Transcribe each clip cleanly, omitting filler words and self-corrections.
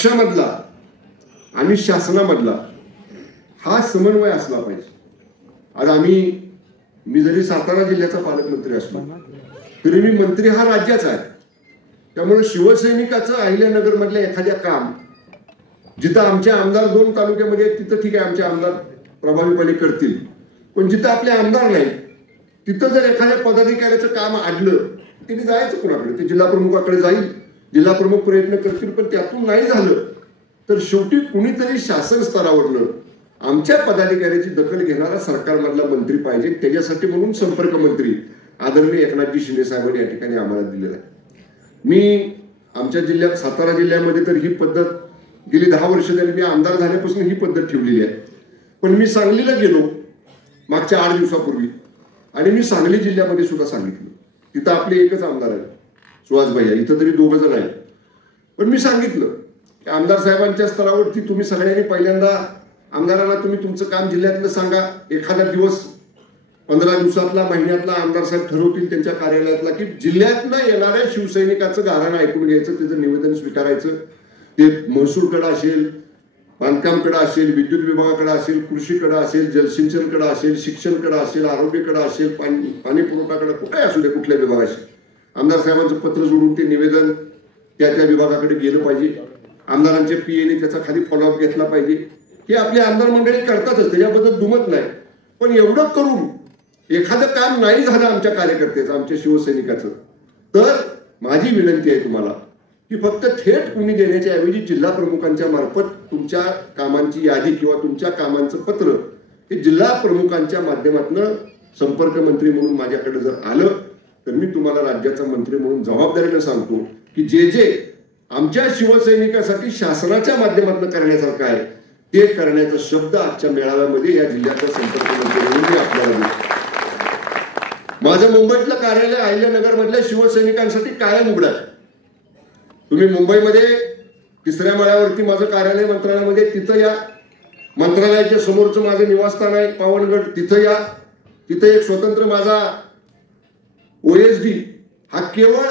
पक्षामधला आणि शासनामधला हा समन्वय असला पाहिजे. आज मी जरी सातारा जिल्ह्याचा पालकमंत्री असलो तरी मी मंत्री हा राज्याचा आहे. त्यामुळे शिवसैनिकाचं अहिल्यानगर मधल्या एखाद्या काम जिथं आमचे आमदार 2 तालुक्यामध्ये तिथं ठीक आहे, आमचे आमदार प्रभावीपणे करतील. पण जिथं आपले आमदार नाही तिथं जर एखाद्या पदाधिकाऱ्याचं काम अडलं तिने जायचं कोणाकडे? ते जिल्हा प्रमुखाकडे जाईल, जिल्हा प्रमुख प्रयत्न करतील, पण त्यातून नाही झालं तर शेवटी कुणीतरी शासन स्तरावरनं आमच्या पदाधिकाऱ्याची दखल घेणारा सरकारमधला मंत्री पाहिजे. त्याच्यासाठी म्हणून संपर्क मंत्री आदरणीय एकनाथजी शिंदे साहेबांनी या ठिकाणी आम्हाला दिलेला आहे. मी आमच्या जिल्ह्यात सातारा जिल्ह्यामध्ये तर ही पद्धत गेली 10 वर्ष झाली, मी आमदार झाल्यापासून ही पद्धत ठेवलेली आहे. पण मी सांगलीला गेलो मागच्या 8 दिवसापूर्वी आणि मी सांगली जिल्ह्यामध्ये सुद्धा सांगितलं, तिथं आपले एकच आमदार आहे सुहासभाई, इथं तरी 2 जण आहेत. पण मी सांगितलं की आमदार साहेबांच्या स्तरावरती तुम्ही सगळ्यांनी पहिल्यांदा आमदारांना तुम्ही तुमचं काम जिल्ह्यातलं सांगा. एखादा दिवस 15 दिवसातला महिन्यातला आमदार साहेब ठरवतील त्यांच्या कार्यालयातला की जिल्ह्यातनं येणाऱ्या शिवसैनिकाचं गाऱ्हाणं ऐकून घ्यायचं, त्याचं निवेदन स्वीकारायचं. ते महसूलकडे असेल, बांधकामकडे असेल, विद्युत विभागाकडे असेल, कृषीकडे असेल, जलसिंचनकडे असेल, शिक्षणकडे असेल, आरोग्याकडे असेल, पाणी पुरवठाकडे कुठे असू दे, कुठल्या विभागाशी आमदार साहेबांचं पत्र जोडून ते निवेदन त्या विभागाकडे गेलं पाहिजे. आमदारांच्या पीएने त्याचा खाली फॉलोअप घेतला पाहिजे. हे आपले आमदार मंडळी करतातच, त्याच्याबद्दल दुमत नाही. पण एवढं करून एखादं काम नाही झालं आमच्या कार्यकर्त्याचं, आमच्या शिवसैनिकाचं, तर माझी विनंती आहे तुम्हाला की फक्त थेट कुणी देण्याच्या ऐवजी जिल्हा प्रमुखांच्या मार्फत तुमच्या कामांची यादी किंवा तुमच्या कामांचं पत्र हे जिल्हा प्रमुखांच्या माध्यमातून संपर्क मंत्री म्हणून माझ्याकडे जर आलं तर मी तुम्हाला राज्याचा मंत्री म्हणून जबाबदारीने सांगतो की जे आमच्या शिवसैनिकासाठी शासनाच्या माध्यमातून करण्यासारखं आहे ते करण्याचा शब्द आजच्या मेळाव्यामध्ये या जिल्ह्याचा संपर्क मंत्री म्हणून मी आपल्याला देतो. माझं मुंबईतलं कार्यालय अहिल्यानगर मधल्या शिवसैनिकांसाठी कायम उघडं आहे. तुम्ही मुंबईमध्ये 3ऱ्या मळ्यावरती माझं कार्यालय मंत्रालयामध्ये, तिथं या. मंत्रालयाच्या समोरचं माझं निवासस्थान आहे पावनगड, तिथं या. तिथं एक स्वतंत्र माझा OSD हा केवळ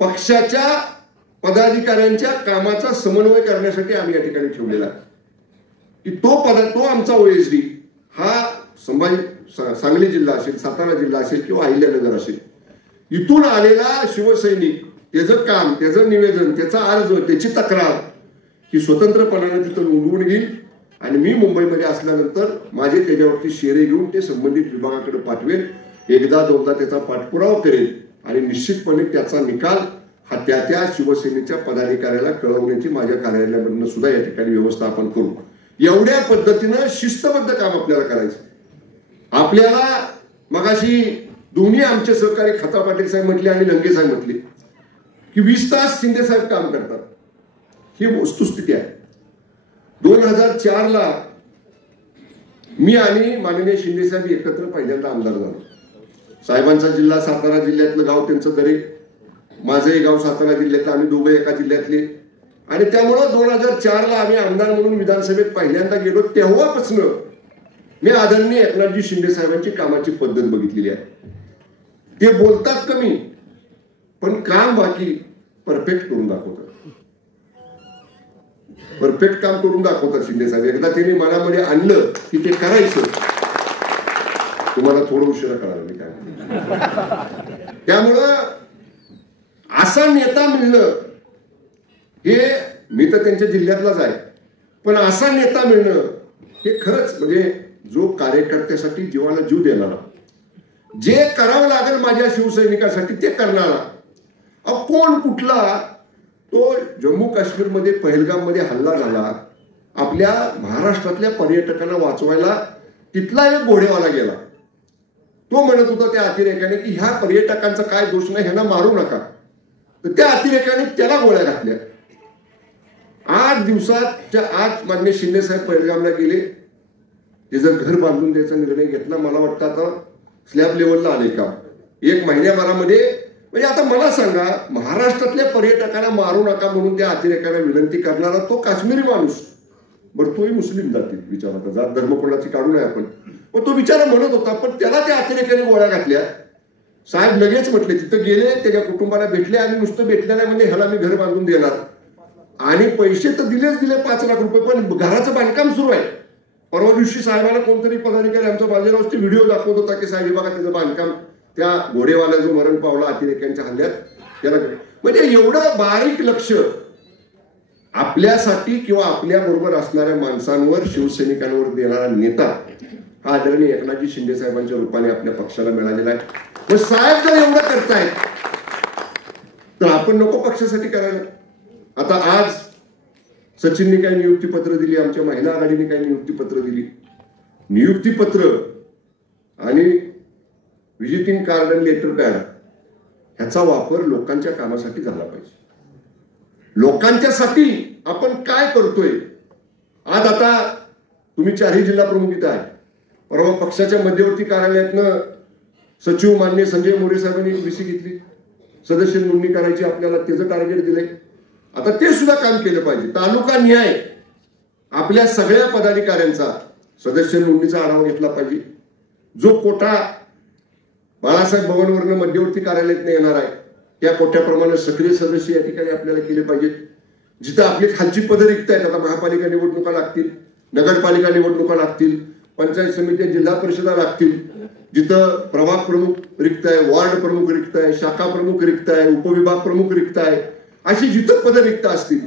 पक्षाच्या पदाधिकाऱ्यांच्या कामाचा समन्वय करण्यासाठी आम्ही या ठिकाणी ठेवलेला आहे की तो आमचा OSD हा सांगली जिल्हा असेल, सातारा जिल्हा असेल किंवा अहिल्यानगर असेल, इथून आलेला शिवसैनिक त्याचं काम, त्याचं निवेदन, त्याचा अर्ज, त्याची तक्रार ही स्वतंत्रपणाने तिथं नोंदवून घेईल आणि मी मुंबईमध्ये असल्यानंतर माझे त्याच्यावरती शेरे घेऊन ते संबंधित विभागाकडे पाठवेल. 1-2दा त्याचा पाठपुरावा करेल आणि निश्चितपणे त्याचा निकाल हा त्या शिवसेनेच्या पदाधिकाऱ्याला कळवण्याची माझ्या कार्यालयामधून सुद्धा या ठिकाणी व्यवस्था आपण करू. एवढ्या पद्धतीनं शिस्तबद्ध काम आपल्याला करायचं. आपल्याला मगाशी दोन्ही आमचे सहकारी खता पाटील साहेब म्हटले आणि लंगे साहेब म्हटले की 20 तास शिंदे साहेब काम करतात. ही वस्तुस्थिती आहे. 2004ला मी आणि माननीय शिंदे साहेब एकत्र पहिल्यांदा आमदार झालो. साहेबांचा जिल्हा सातारा जिल्ह्यातलं गाव त्यांचं दरे, माझंही गाव सातारा जिल्ह्यातलं, आम्ही दोघे एका जिल्ह्यातले. आणि त्यामुळं 2004ला आम्ही आमदार म्हणून विधानसभेत पहिल्यांदा गेलो. तेव्हापासून मी आदरणीय एकनाथजी शिंदे साहेबांची कामाची पद्धत बघितलेली आहे. ते बोलतात कमी पण काम बाकी परफेक्ट करून दाखवतात. परफेक्ट काम करून दाखवतात शिंदे साहेब. एकदा त्यांनी मनामध्ये आणलं की ते करायचं. तुम्हाला थोडं उशिरा कळालं मी काय. त्यामुळं असा नेता मिळणं हे, मी तर त्यांच्या जिल्ह्यातलाच आहे, पण असा नेता मिळणं हे खरंच म्हणजे जो कार्यकर्त्यासाठी जीवाला जीव देणारा, जे करावं लागेल माझ्या शिवसैनिकासाठी ते करणारा. कोण कुठला तो जम्मू काश्मीरमध्ये पहलगाममध्ये हल्ला झाला, आपल्या महाराष्ट्रातल्या पर्यटकांना वाचवायला तिथला एक घोडेवाला गेला. तो म्हणत होता त्या अतिरेक्याने की ह्या पर्यटकांचा काय दोष नाही, ह्यांना मारू नका. तर त्या अतिरेक्याने त्याला गोळ्या घातल्या. 8 दिवसाच्या आत माननीय शिंदे साहेब पहलगामला गेले. त्याचं घर बांधून द्यायचा निर्णय घेतला. मला वाटतं आता स्लॅब लेवलला आले का 1 महिन्याभरामध्ये. म्हणजे आता मला सांगा, महाराष्ट्रातल्या पर्यटकांना मारू नका म्हणून त्या अतिरेकांना विनंती करणारा तो काश्मीरी माणूस, बरं तोही मुस्लिम जातीत, विचारा जात धर्म कोणाची काढू नये आपण, पण तो बिचारा म्हणत होता. पण त्याला त्या अतिरेकाने गोळ्या घातल्या. साहेब लगेच म्हटले, तिथं गेले, त्याच्या कुटुंबाला भेटले आणि नुसतं भेटल्या नाही म्हणजे ह्याला मी घर बांधून देणार. आणि पैसे तर दिले 5 लाख रुपये, पण घराचं बांधकाम सुरू आहे. परवा दिवशी साहेबांना कोणतरी पदाधिकारी आमचा बाजीरावची व्हिडिओ दाखवत होता की साहेब बघा त्याचं बांधकाम त्या घोडेवाला जो मरण पावला अतिरेक्यांच्या हल्ल्यात त्याला. म्हणजे एवढं बारीक लक्ष आपल्यासाठी किंवा आपल्या बरोबर असणाऱ्या माणसांवर, शिवसैनिकांवर देणारा नेता हा आदरणीय एकनाथजी शिंदे साहेबांच्या रूपाने आपल्या पक्षाला मिळालेला आहे. मग साहेब जर एवढं करतायत तर आपण नको पक्षासाठी करायला. आता आज सचिनने काही नियुक्तीपत्र दिली, आमच्या महिला आघाडीने काही नियुक्तीपत्र दिली. नियुक्तीपत्र आणि व्हिजिटिंग कार्ड आणि लेटर पॅड ह्याचा वापर लोकांच्या कामासाठी झाला पाहिजे. लोकांच्यासाठी आपण काय करतोय. आज आता तुम्ही 4ही जिल्हा प्रमुख इथं आहे. परवा पक्षाच्या मध्यवर्ती कार्यालयातनं सचिव मान्य संजय मोरे साहेबांनी VC घेतली, सदस्य नोंदणी करायची, आपल्याला त्याचं टार्गेट दिलंय. आता ते सुद्धा काम केलं पाहिजे. तालुका न्याय आपल्या सगळ्या पदाधिकाऱ्यांचा सदस्य नोंदणीचा आढावा घेतला पाहिजे. जो कोटा बाळासाहेब भवनवरनं मध्यवर्ती कार्यालयात येणार आहे त्या कोट्याप्रमाणे सक्रिय सदस्य या ठिकाणी आपल्याला केले पाहिजेत. जिथं आपली खालची पदं रिक्त आहेत, आता महापालिका निवडणुका लागतील, नगरपालिका निवडणुका लागतील, पंचायत समिती जिल्हा परिषदा लागतील, जिथं प्रभाग प्रमुख रिक्त आहे, वार्ड प्रमुख रिक्त आहे, शाखा प्रमुख रिक्त आहे, उपविभाग प्रमुख रिक्त आहे, अशी जिथं पदं रिक्त असतील,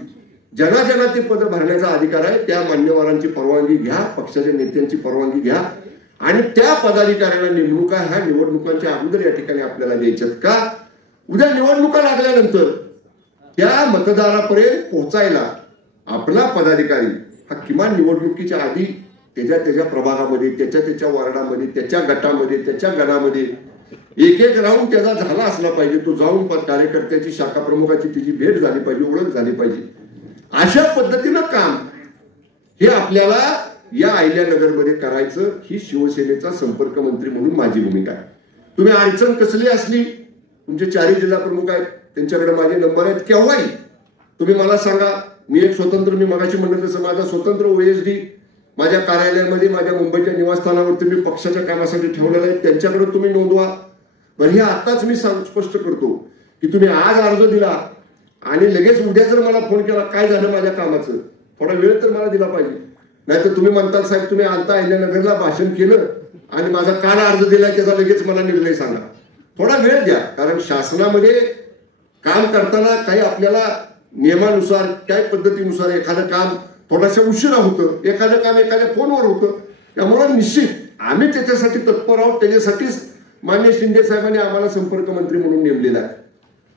ज्यांना ज्यांना ते पदं भरण्याचा अधिकार आहे त्या मान्यवरांची परवानगी घ्या, पक्षाच्या नेत्यांची परवानगी घ्या आणि त्या पदाधिकाऱ्यांना नेमणुका ह्या निवडणुकांच्या अगोदर या ठिकाणी आपल्याला द्यायच्यात. का उद्या निवडणुका लागल्यानंतर त्या मतदारापर्यंत पोहोचायला आपला पदाधिकारी हा किमान निवडणुकीच्या आधी त्याच्या प्रभागामध्ये, त्याच्या वार्डामध्ये, त्याच्या गटामध्ये, त्याच्या गणामध्ये एक राऊंड त्याचा झाला असला पाहिजे. तो जाऊन कार्यकर्त्याची, शाखा प्रमुखाची तिची भेट झाली पाहिजे, ओळख झाली पाहिजे. अशा पद्धतीनं काम हे आपल्याला या अहिल्यानगरमध्ये करायचं. ही शिवसेनेचा संपर्क मंत्री म्हणून माझी भूमिका आहे. तुम्ही अडचण कसली असली, तुमचे 4ही जिल्हा प्रमुख आहेत, त्यांच्याकडे माझे नंबर आहेत, केव्हाही तुम्ही मला सांगा. मी एक स्वतंत्र, मी मगाशी म्हणलं तसं माझा स्वतंत्र OSD माझ्या कार्यालयामध्ये, माझ्या मुंबईच्या निवासस्थानावरती मी पक्षाच्या कामासाठी ठेवलेलं आहे, त्यांच्याकडे तुम्ही नोंदवा. बरं, हे आताच मी स्पष्ट करतो की तुम्ही आज अर्ज दिला आणि लगेच उद्या जर मला फोन केला काय झालं माझ्या कामाचं, थोडा वेळ तर मला दिला पाहिजे. नाहीतर तुम्ही म्हणताल साहेब तुम्ही आता अहिल्यानगरला भाषण केलं आणि माझा काल अर्ज दिलाय त्याचा लगेच मला निर्णय सांगा. थोडा वेळ द्या. कारण शासनामध्ये काम करताना काही आपल्याला नियमानुसार, काही पद्धतीनुसार एखादं काम थोडासा उशिरा होतं, एखादं काम एखाद्या फोनवर होतं. त्यामुळे निश्चित आम्ही त्याच्यासाठी तत्पर आहोत. त्याच्यासाठीच मान्य शिंदे साहेबांनी आम्हाला संपर्क मंत्री म्हणून नेमलेला आहे.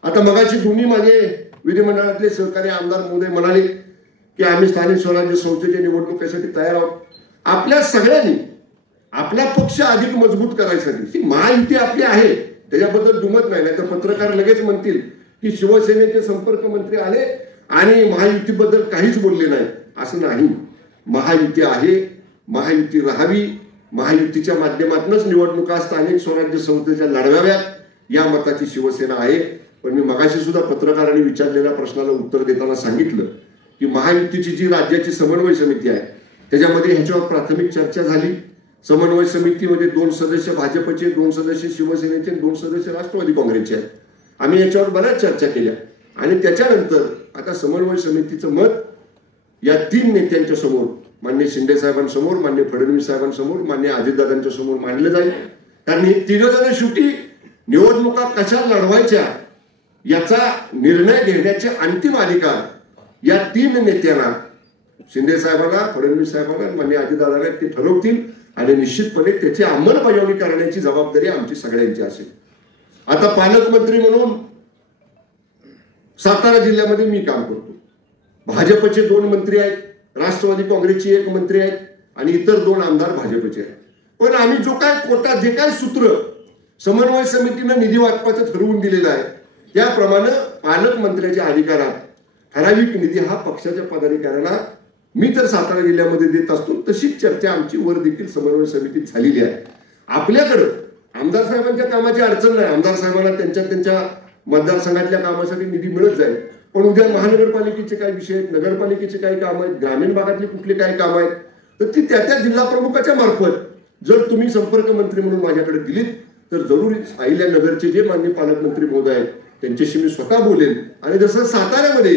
आता मगाशी दोन्ही माझे विधिमंडळातले सहकारी आमदार महोदय म्हणाले की आम्ही स्थानिक स्वराज्य संस्थेच्या निवडणुकीसाठी तयार आहोत. आपल्या सगळ्यांनी आपला पक्ष अधिक मजबूत करायसाठी महायुती आपली आहे त्याच्याबद्दल दुमत नाही. तर पत्रकार लगेच म्हणतील की शिवसेनेचे संपर्क मंत्री आले आणि महायुतीबद्दल काहीच बोलले नाही. असं नाही. महायुती आहे, महायुती राहावी, महायुतीच्या माध्यमातूनच निवडणुका स्थानिक स्वराज्य संस्थेच्या लढवाव्यात या मताची शिवसेना आहे. पण मी मगाशी सुद्धा पत्रकारांनी विचारलेल्या प्रश्नाला उत्तर देताना सांगितलं की महायुतीची जी राज्याची समन्वय समिती आहे त्याच्यामध्ये ह्याच्यावर प्राथमिक चर्चा झाली. समन्वय समितीमध्ये 2 सदस्य भाजपचे, 2 सदस्य शिवसेनेचे, 2 सदस्य राष्ट्रवादी काँग्रेसचे आहेत. आम्ही याच्यावर बऱ्याच चर्चा केल्या आणि त्याच्यानंतर आता समन्वय समितीचं मत या 3 नेत्यांच्या समोर, मान्य शिंदे साहेबांसमोर, मान्य फडणवीस साहेबांसमोर, मान्य अजितदादांच्या समोर मांडलं जाईल. कारण हे 3 जण शेवटी निवडणुका कशा लढवायच्या याचा निर्णय घेण्याचे अंतिम अधिकार या 3 नेत्यांना, शिंदे साहेबांना, फडणवीस साहेबांना, मान्य अजितदादांना ते ठरवतील आणि निश्चितपणे त्याची अंमलबजावणी करण्याची जबाबदारी आमची सगळ्यांची असेल. आता पालकमंत्री म्हणून सातारा जिल्ह्यामध्ये मी काम करतो. भाजपचे 2 मंत्री आहेत, राष्ट्रवादी काँग्रेसचे 1 मंत्री आहेत आणि इतर 2 आमदार भाजपचे आहेत. पण आम्ही जो काय कोटा, जे काय सूत्र समन्वय समितीनं निधी वाटपाचं ठरवून दिलेलं आहे त्याप्रमाणे पालकमंत्र्याच्या अधिकारात ठराविक निधी हा पक्षाच्या पदाधिकाऱ्यांना मी तर सातारा जिल्ह्यामध्ये देत असतो. तशीच चर्चा आमची वर देखील समन्वय समितीत झालेली आहे. आपल्याकडं आमदार साहेबांच्या कामाची अडचण नाही. आमदार साहेबांना त्यांच्या मतदारसंघातल्या कामासाठी निधी मिळत जाईल. पण उद्या महानगरपालिकेचे काही विषय आहेत, नगरपालिकेचे काही काम आहेत, ग्रामीण भागातली कुठली काही काम आहेत तर ती त्या जिल्हा प्रमुखाच्या मार्फत जर तुम्ही संपर्क मंत्री म्हणून माझ्याकडे दिलीत तर जरुरी अहिल्यानगरचे जे मान्य पालकमंत्री महोदय आहेत त्यांच्याशी मी स्वतः बोलेन. आणि जसं साताऱ्यामध्ये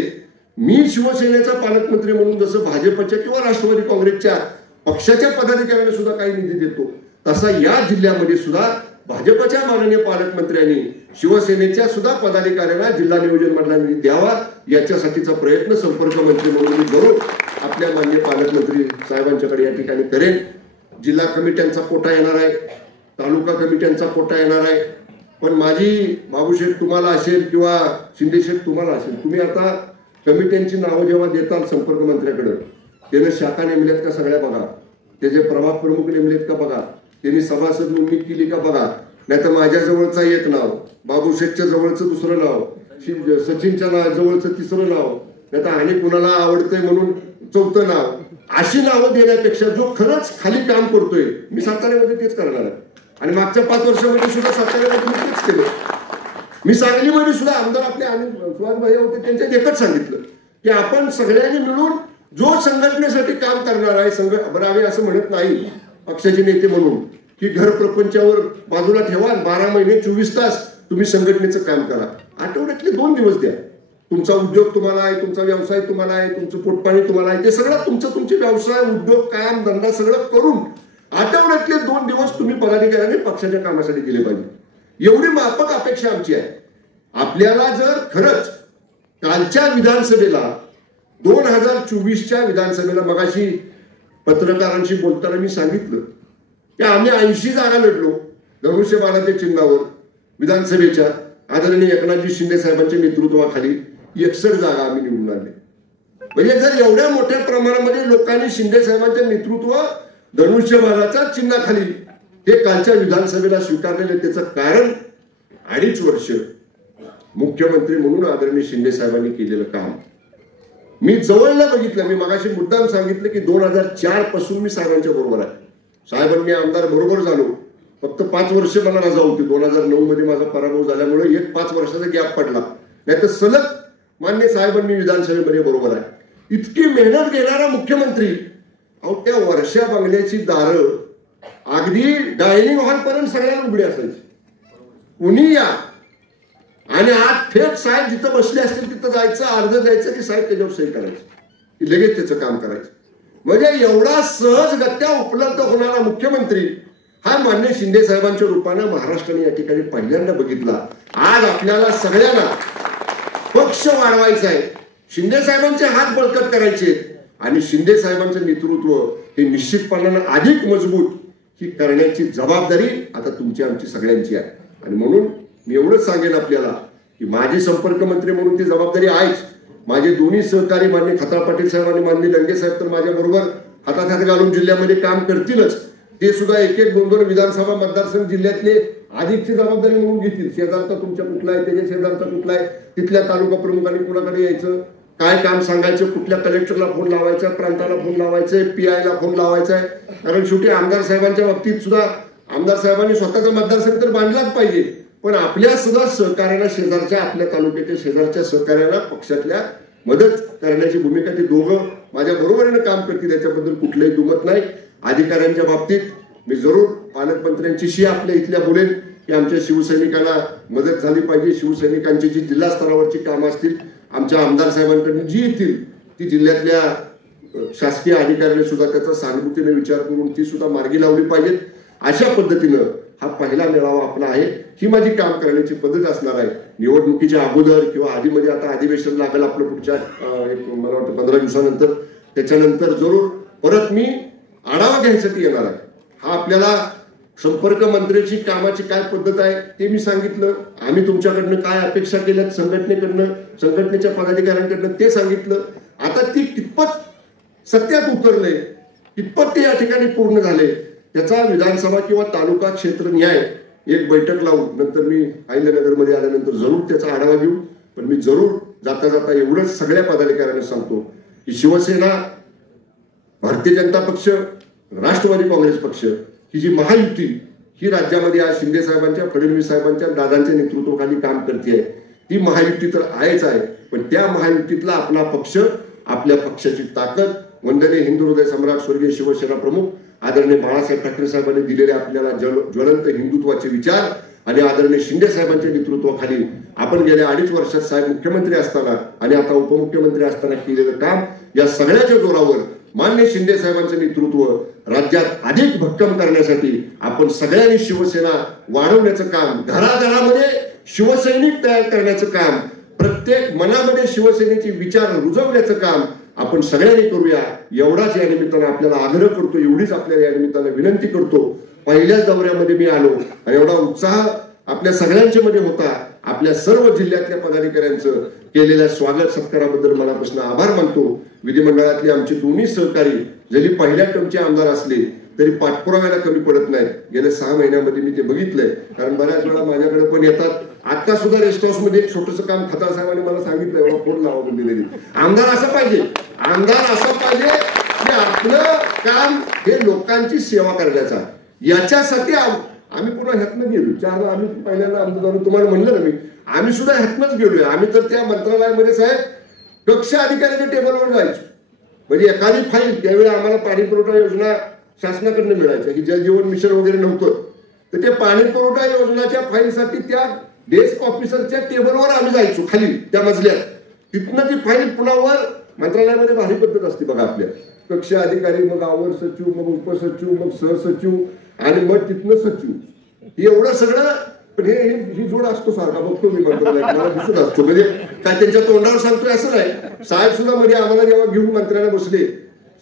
मी शिवसेनेचा पालकमंत्री म्हणून जसं भाजपच्या किंवा राष्ट्रवादी काँग्रेसच्या पक्षाच्या पदाधिकाऱ्यांना सुद्धा काही निधी देतो, तसा या जिल्ह्यामध्ये सुद्धा भाजपच्या माननीय पालकमंत्र्यांनी शिवसेनेच्या सुद्धा पदाधिकाऱ्यांना जिल्हा नियोजन मंडळाला निधी द्यावा याच्यासाठीचा प्रयत्न संपर्क मंत्री म्हणून मी जरूर आपल्या माननीय पालकमंत्री साहेबांच्याकडे या ठिकाणी करेन. जिल्हा कमिट्यांचा कोटा येणार आहे, तालुका कमिट्यांचा कोटा येणार आहे. पण माझी बाबूशेठ तुम्हाला असेल किंवा शिंदेशेठ तुम्हाला असेल, तुम्ही आता कमिट्यांची नावं जेव्हा देताल संपर्क मंत्र्याकडे, त्याने शाखा नेमल्यात का सगळ्या बघा, त्याचे प्रभाग प्रमुख नेमलेत का बघा, त्यांनी सभासद नोंदणी केली का बघा. नाही तर माझ्या जवळचा एक नाव, बाबूशेठच्या जवळचं दुसरं नाव, सचिनच्या जवळचं तिसरं नाव, नाही तर आणि कुणाला आवडतंय म्हणून चौथं नाव, अशी नावं देण्यापेक्षा जो खरंच खाली काम करतोय, मी साताऱ्यामध्ये तेच करणार आहे. आणि मागच्या 5 वर्षामध्ये सुद्धा साताऱ्यामध्ये मी तेच केलं. मी सांगलीमध्ये सुद्धा आमदार आपले सुहासभाई होते, त्यांच्यात एकच सांगितलं की आपण सगळ्यांनी मिळून जो संघटनेसाठी काम करणार आहे, बरं आम्ही असं म्हणत नाही पक्षाचे नेते म्हणून की घर प्रपंचावर बाजूला ठेवा, 12 महिने 24 तास तुम्ही संघटनेचं काम करा. आठवड्यातले 2 दिवस द्या. तुमचा उद्योग तुम्हाला आहे, तुमचा व्यवसाय तुम्हाला आहे, तुमचं पोटपाणी तुम्हाला आहे, ते सगळं तुमचे व्यवसाय उद्योग काम धंदा सगळं करून आठवड्यातले 2 दिवस तुम्ही पदाधिकाऱ्यांनी पक्षाच्या कामासाठी दिले पाहिजे. एवढी माफक अपेक्षा आमची आहे. आपल्याला जर खरंच कालच्या विधानसभेला 2024च्या विधानसभेला मगाशी पत्रकारांशी बोलताना मी सांगितलं की आम्ही 80 जागा लढलो धनुष्यबाणाच्या चिन्हावर विधानसभेच्या. आदरणीय एकनाथजी शिंदे साहेबांच्या नेतृत्वाखाली 61 जागा आम्ही निवडून आणले. म्हणजे जर एवढ्या मोठ्या प्रमाणामध्ये लोकांनी शिंदे साहेबांच्या नेतृत्व धनुष्यबाणाच्या चिन्हाखाली हे कालच्या विधानसभेला स्वीकारलेले, त्याचं कारण 2.5 वर्ष मुख्यमंत्री म्हणून आदरणीय शिंदे साहेबांनी केलेलं काम मी जवळनं बघितलं. मी मगाशी मुद्दाम सांगितलं की 2004 पासून मी साहेबांच्या बरोबर आहे. साहेबांनी आमदार बरोबर झालो, फक्त 5 वर्ष मला रजा होती. 2009 मध्ये माझा पराभव झाल्यामुळे एक 5 वर्षाचा गॅप पडला, नाही तर सलग मान्य साहेबांनी विधानसभेमध्ये बरोबर आहे. इतकी मेहनत घेणारा मुख्यमंत्री, अहो त्या वर्षा बंगल्याची दारं अगदी डायनिंग हॉल पर्यंत सगळ्यांना उघडी असायची. कुणी या आणि आज थेट साहेब जिथं बसले असतील तिथं जायचं, अर्ज द्यायचं की साहेब त्याच्यावर सही करायची, लगेच त्याचं काम करायचं. म्हणजे एवढा सहजगत्या उपलब्ध होणारा मुख्यमंत्री हा मान्य शिंदे साहेबांच्या रूपानं महाराष्ट्राने या ठिकाणी पहिल्यांदा बघितला. आज आपल्याला सगळ्यांना पक्ष वाढवायचा आहे, शिंदे साहेबांचे हात बळकट करायचे आणि शिंदे साहेबांचं नेतृत्व हे निश्चितपणानं अधिक मजबूत ही करण्याची जबाबदारी आता तुमची आमची सगळ्यांची आहे. आणि म्हणून मी एवढंच सांगेन आपल्याला की माझे संपर्क मंत्री म्हणून ती जबाबदारी आहेच. माझे दोन्ही सहकारी मान्य खताळ पाटील साहेब आणि मान्य लंगे साहेब तर माझ्या बरोबर हातात हात घालून जिल्ह्यामध्ये काम करतीलच. ते सुद्धा 1-1, 2-2 विधानसभा मतदारसंघ जिल्ह्यातले अधिकची जबाबदारी म्हणून घेतील. शेजारचा तुमच्या कुठला आहे, त्याच्या शेजारचा कुठला आहे, तिथल्या तालुका प्रमुखांनी कुणाकडे यायचं, काय काम सांगायचं, कुठल्या कलेक्टरला फोन लावायचा, प्रांताला फोन लावायचा, PI ला फोन लावायचा आहे. कारण शेवटी आमदार साहेबांच्या बाबतीत सुद्धा आमदार साहेबांनी स्वतःचा मतदारसंघ तर बांधलाच पाहिजे, पण आपल्या सुद्धा सहकार्याला, शेजारच्या आपल्या तालुक्याच्या शेजारच्या सहकार्याला पक्षातल्या मदत करण्याची भूमिका ते दोघं माझ्या बरोबरीनं काम करतील, याच्याबद्दल कुठलंही दुमत नाही. अधिकाऱ्यांच्या बाबतीत मी जरूर पालकमंत्र्यांची आपल्या इथल्या बोलेन की आमच्या शिवसैनिकांना मदत झाली पाहिजे. शिवसैनिकांची जी जिल्हा स्तरावरची कामं असतील आमच्या आमदार साहेबांकडून जी येतील ती जिल्ह्यातल्या शासकीय अधिकाऱ्यांनी सुद्धा त्याचा सहानुभूतीने विचार करून ती सुद्धा मार्गी लावली पाहिजेत. अशा पद्धतीनं हा पहिला मेळावा आपला आहे. ही माझी काम करण्याची पद्धत असणार आहे. निवडणुकीच्या अगोदर किंवा आधीमध्ये आता अधिवेशन लागेल आपलं पुढच्या मला वाटतं 15 दिवसानंतर, त्याच्यानंतर जरूर परत मी आढावा घ्यायसाठी येणार आहे. हा आपल्याला संपर्क मंत्र्याची कामाची काय पद्धत आहे ते मी सांगितलं. आम्ही तुमच्याकडनं काय अपेक्षा केल्यात संघटनेकडनं, संघटनेच्या पदाधिकाऱ्यांकडनं ते सांगितलं. आता ती कितपत सत्यात उतरले, कितपत ते या ठिकाणी पूर्ण झाले, त्याचा विधानसभा किंवा तालुका क्षेत्र न्याय एक बैठक लावून नंतर मी अहिल्यानगरमध्ये आल्यानंतर जरूर त्याचा आढावा घेऊ. पण मी जरूर जाता जाता एवढंच सगळ्या पदाधिकाऱ्यांना सांगतो की शिवसेना, भारतीय जनता पक्ष, राष्ट्रवादी काँग्रेस पक्ष ही जी महायुती ही राज्यामध्ये आज शिंदे साहेबांच्या, फडणवीस साहेबांच्या, दादांच्या नेतृत्वाखाली काम करते. ती महायुती तर आहेच आहे, पण त्या महायुतीतला आपला पक्ष, आपल्या पक्षाची ताकद, वंदनीय हिंदू हृदय सम्राट स्वर्गीय शिवसेना प्रमुख आदरणीय बाळासाहेब ठाकरे साहेबांनी दिलेले आपल्याला ज्वलंत हिंदुत्वाचे विचार आणि आदरणीय शिंदे साहेबांच्या नेतृत्वाखाली आपण गेल्या 2.5 वर्षात साहेब मुख्यमंत्री असताना आणि आता उपमुख्यमंत्री असताना केलेलं काम, या सगळ्याच्या जोरावर मान्य शिंदे साहेबांचं नेतृत्व राज्यात अधिक भक्कम करण्यासाठी आपण सगळ्यांनी शिवसेना वाढवण्याचं काम, घराघरामध्ये शिवसैनिक तयार करण्याचं काम, प्रत्येक मनामध्ये शिवसेनेचे विचार रुजवण्याचं काम आपण सगळ्यांनी करूया, एवढाच या निमित्तानं आपल्याला आग्रह करतो, एवढीच आपल्याला या निमित्तानं विनंती करतो. पहिल्याच दौऱ्यामध्ये मी आलो आणि एवढा उत्साह आपल्या सगळ्यांच्या मध्ये होता. आपल्या सर्व जिल्ह्यातल्या पदाधिकाऱ्यांचं केलेल्या स्वागत सत्काराबद्दल मनापासून आभार मानतो. विधिमंडळातले आमचे दोन्ही सहकारी जरी पहिल्या टर्मचे आमदार असले तरी पाठपुराव्याला कमी पडत नाहीत. गेल्या 6 महिन्यामध्ये मी ते बघितलंय, कारण बऱ्याच वेळा माझ्याकडे पण येतात. आता सुद्धा रेस्ट हाऊस मध्ये एक छोटंसं काम खताळ साहेबांनी मला सांगितलं, एवढा फोन लावा दिलेली. आमदार असं पाहिजे, आमदार असं पाहिजे की आपलं काम हे लोकांची सेवा करण्याचा. याच्यासाठी आम्ही पुन्हा ह्यातनं गेलो. 4ला आम्ही पहिल्यांदा आमचं जाऊन तुम्हाला म्हणलं ना मी, आम्ही सुद्धा ह्यातनंच गेलोय. आम्ही तर त्या मंत्रालयामध्ये साहेब कक्ष अधिकाऱ्याच्या टेबलवर जायचो. म्हणजे एखादी फाईल, त्यावेळी आम्हाला पाणी पुरवठा योजना शासनाकडनं मिळायच्या की जल जीवन मिशन वगैरे नव्हतं, तर ते पाणी पुरवठा योजनाच्या फाईलसाठी त्या डेस्क ऑफिसरच्या टेबलवर आम्ही जायचो खाली त्या मजल्यात. तिथनं ती फाईल पुन्हा वर मंत्रालयामध्ये भारी पद्धत असते बघा आपल्या. कक्ष अधिकारी, मग अवर सचिव, मग उपसचिव, मग सहसचिव आणि मग तिथनं सचिव, एवढं सगळं. पण ही जोड असतो सारखा, बघतो मी मंत्रालयात, मला दिसत असतो. म्हणजे काय त्यांच्या तोंडावर सांगतोय असं नाही. साहेब सुद्धा मध्ये आम्हाला जेव्हा घेऊन मंत्र्यांना बसले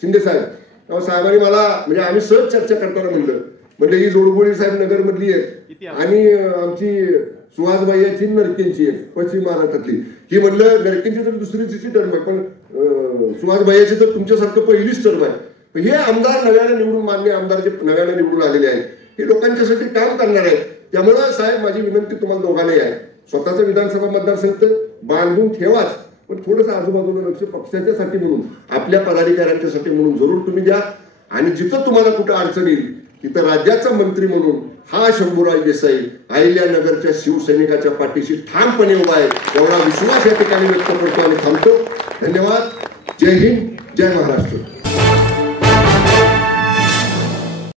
शिंदे साहेब, तेव्हा साहेबांनी मला, म्हणजे आम्ही सहज चर्चा करताना म्हणलं ही जोडगोळी साहेब नगर मधली आहे आणि आमची सुहासबाईची नरकेंची आहे पश्चिम महाराष्ट्रातली. ही म्हणलं नरकेंची तर दुसरीची टर्म आहे, पण सुहासबाईची तर तुमच्यासारखं पहिलीच टर्म आहे. हे आमदार नव्याने निवडून, मान्य आमदार जे नव्याने निवडून आलेले आहेत, हे लोकांच्यासाठी काम करणार आहेत. त्यामुळं साहेब माझी विनंती तुम्हाला दोघांनाही आहे, स्वतःचा विधानसभा मतदारसंघ बांधून ठेवाच, पण थोडंसं आजूबाजूला लक्ष पक्षाच्यासाठी म्हणून, आपल्या पदाधिकाऱ्यांच्यासाठी म्हणून जरूर तुम्ही द्या. आणि जिथं तुम्हाला कुठं अडचण येईल तिथं राज्याचा मंत्री म्हणून हा शंभूराज देसाई अहिल्यानगरच्या शिवसैनिकाच्या पाठीशी ठामपणे उभा आहे, एवढा विश्वास या ठिकाणी व्यक्त करतो आणि थांबतो. धन्यवाद. जय हिंद, जय महाराष्ट्र.